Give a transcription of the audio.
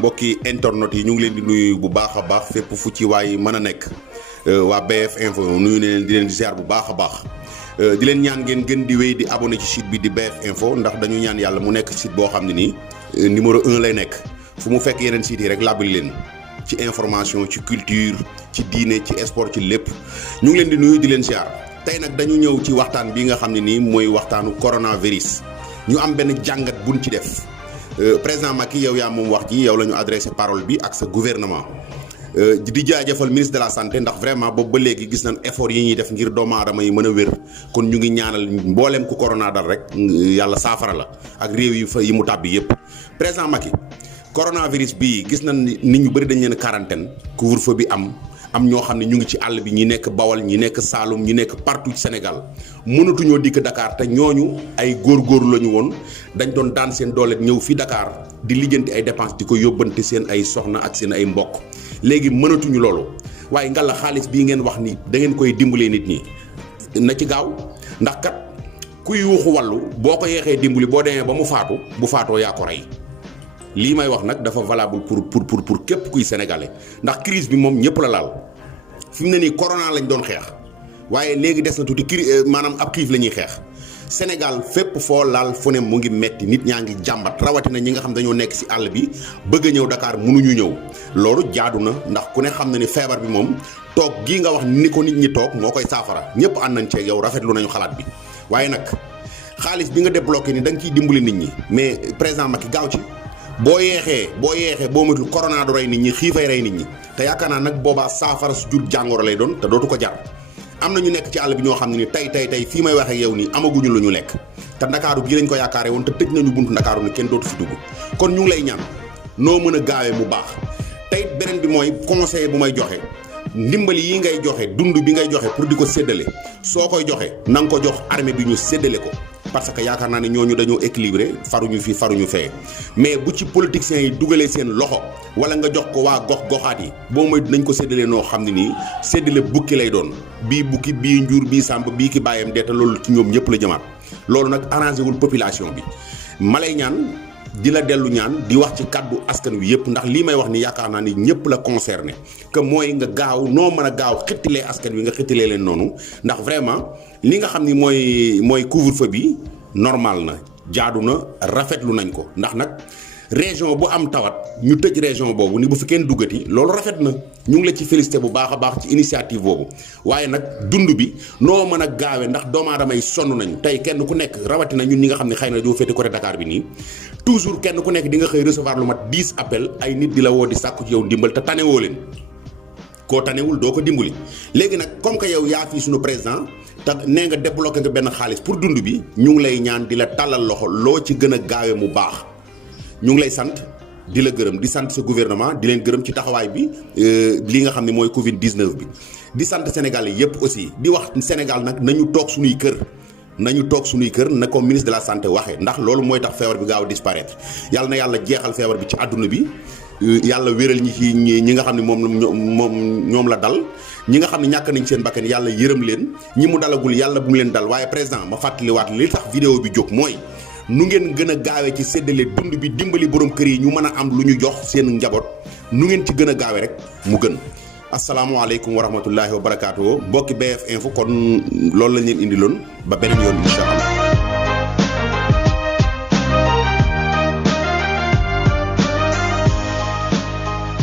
mbokki internet yi ñu ngi leen di nuyu bu baax a baax fépp fu ci waay mën a nekk waa BF Info nuyu ne leen di leen ziar bu baax a baax di leen ñaan ngeen gën di wéy di abonné ci site bi di BF Info ndax dañu ñaan yàlla mu nekk site boo xam ne nii numéro 1 lay nekk fu mu fekk yeneen sites yi rek labal leen ci information ci culture ci diine ci sport ci lépp ñu ngi leen di nuyu di leen ziar tey nag dañu ñëw ci waxtaan bi nga xam ne nii mooy waxtaanu coronavirus ñu am benn jàngat buñ ci def président Macky yow yaa moom wax ji yow la ñu adressé parole bi ak sa gouvernement di jaajëfal ministre de la santé ndax vraiment boobu ba léegi gis nañ effort yi ñuy def ngir doomu aadama yi mën a wér kon ñu ngi ñaanal mbooleem ku corona dal rek yàlla saafara la ak réew yi fa yi mu tàbbi yëpp. président Macky coronavirus bii gis nañ nit ñu bëri dañ leen quarantaine couvre-feu bi am ñoo xam ne ñu ngi ci àll bi ñi nekk Bawol ñi nekk Saloum ñi nekk partout ci Sénégal mënatuñoo dikk Dakar te ñooñu ay góorgóorlu la ñu woon dañ doon daan seen doole ñëw fii Dakar di lijjanti ay dépenses di ko yóbbante seen ay soxna ak seen ay mbokk léegi mënatuñu loolu waaye ngalla xaalis bii ngeen wax ni da ngeen koy dimbalee nit ñi na ci gaaw ndax kat ku yuuxu wàllu boo ko yeexee dimbali boo demee ba mu faatu bu faatoo yaa ko rey. lii may wax nag dafa valable pour képp kuy sénégalais ndax crise bi moom ñëpp la laal fi mu ne nii corona lañ doon xeex waaye léegi des na tuuti maanaam ab xiif la ñuy xeex Sénégal fépp foo laal fu ne mu ngi metti nit ñaa ngi jàmbat rawatina ñi nga xam dañoo nekk ci àll bi bëgg a ñëw Dakar mënuñu ñëw loolu jaadu na ndax ku ne xam na ni feebar bi moom toog gii nga wax ni ko nit ñi toog moo koy saafara ñëpp ànd nañ ceeg yow rafetlu nañu xalaat bi waaye nag xaalis bi nga débloqué ni da nga ciy dimbali nit ñi mais président Macky gaaw ci. boo yeexee boo matul corona du rey nit ñi xiifay rey nit ñi te yaakaar naa nag boobaa saafara su jur jàngoro lay doon te dootu ko jar am na ñu nekk ci àll bi ñoo xam ne ni tey fii may waxee yow nii amaguñu lu ñu lekk te ndakaaru gii lañ ko yaakaare woon te tëj nañu buntu ndakaaru ni kenn dootu fi dugg kon ñu ngi lay ñaan noo mën a gaawee mu baax tey beneen bi mooy conseil bu may joxe ndimbali yi ngay joxe dund bi ngay joxe pour di ko séddale soo koy joxe na nga ko jox armée bi ñu séddale ko parce que yaakaar naa ne ñooñu dañoo équilibré faruñu fi faruñu fee mais bu ci politiciens yi dugalee seen loxo wala nga jox ko waa goxaat yi boo mooy nañ ko séddalee noo xam ne nii séddale bukki lay doon bii bukki bii njuur bii sàmb bii ki bàyyam deeta loolu ci ñoom ñëpp la jëmaat loolu nag arrangé wul population bi ma lay ñaan di la dellu ñaan di wax ci kàddu askan wi yëpp ndax lii may wax ni yaakaar naa ni ñëpp la concerné que mooy nga gaaw noo mën a gaaw xittilee askan wi nga xittilee leen noonu ndax vraiment li nga xam ni mooy couvre-feu bi normal na jaadu na rafetlu nañ ko ndax nag région bu am tawat ñu tëj région boobu ni bu fi kenn duggati loolu rafet na ñu ngi la ci félicité bu baax a baax ci initiative boobu waaye nag dund bi noo mën a gaawe ndax doomu aadama yi sonn nañ tey kenn ku nekk rawatina ñun ñi nga xam ne xëy na doo féete côté Dakar bi nii toujours kenn ku nekk di nga xëy recevoir lu mat 10 appels ay nit di la woo di sàkku ci yow ndimbal te tanewoo leen koo tanewul doo ko dimbali léegi nag comme que yow yaa fii suñu président te nee nga débloqué nga benn xaalis pour dund bi ñu ngi lay ñaan di la tàllal loxo loo ci gën a gaawe mu baax ñu ngi lay sant di la gërëm di sant sa gouvernement di leen gërëm ci taxawaay bi li nga xam ne mooy Covid 19 bi di sant Sénégalais yëpp aussi di wax Sénégal nag nañu toog suñuy kër na ko ministre de la santé waxee ndax loolu mooy tax feebar bi gaaw a disparaître yàlla na yàlla jeexal feebar bi ci àdduna bi yàlla wéral ñi ci ñi nga xam ne ñoom la dal ñi nga xam ne ñàkk nañ seen bakkan yàlla yërëm leen ñi mu dalagul yàlla bu mu leen dal waaye président ma fàttaliwaat li tax vidéo bi jóg mooy nu ngeen gën a gaawee ci séddale dund bi dimbali borom kër yi ñu mën a am lu ñu jox seen njaboot nu ngeen ci gën a gaawee rek mu gën asalaamaaleykum wa rahmatullahi wa barakaatu mbokki BF Info kon loolu lañ leen indiloon ba beneen yoon incha allah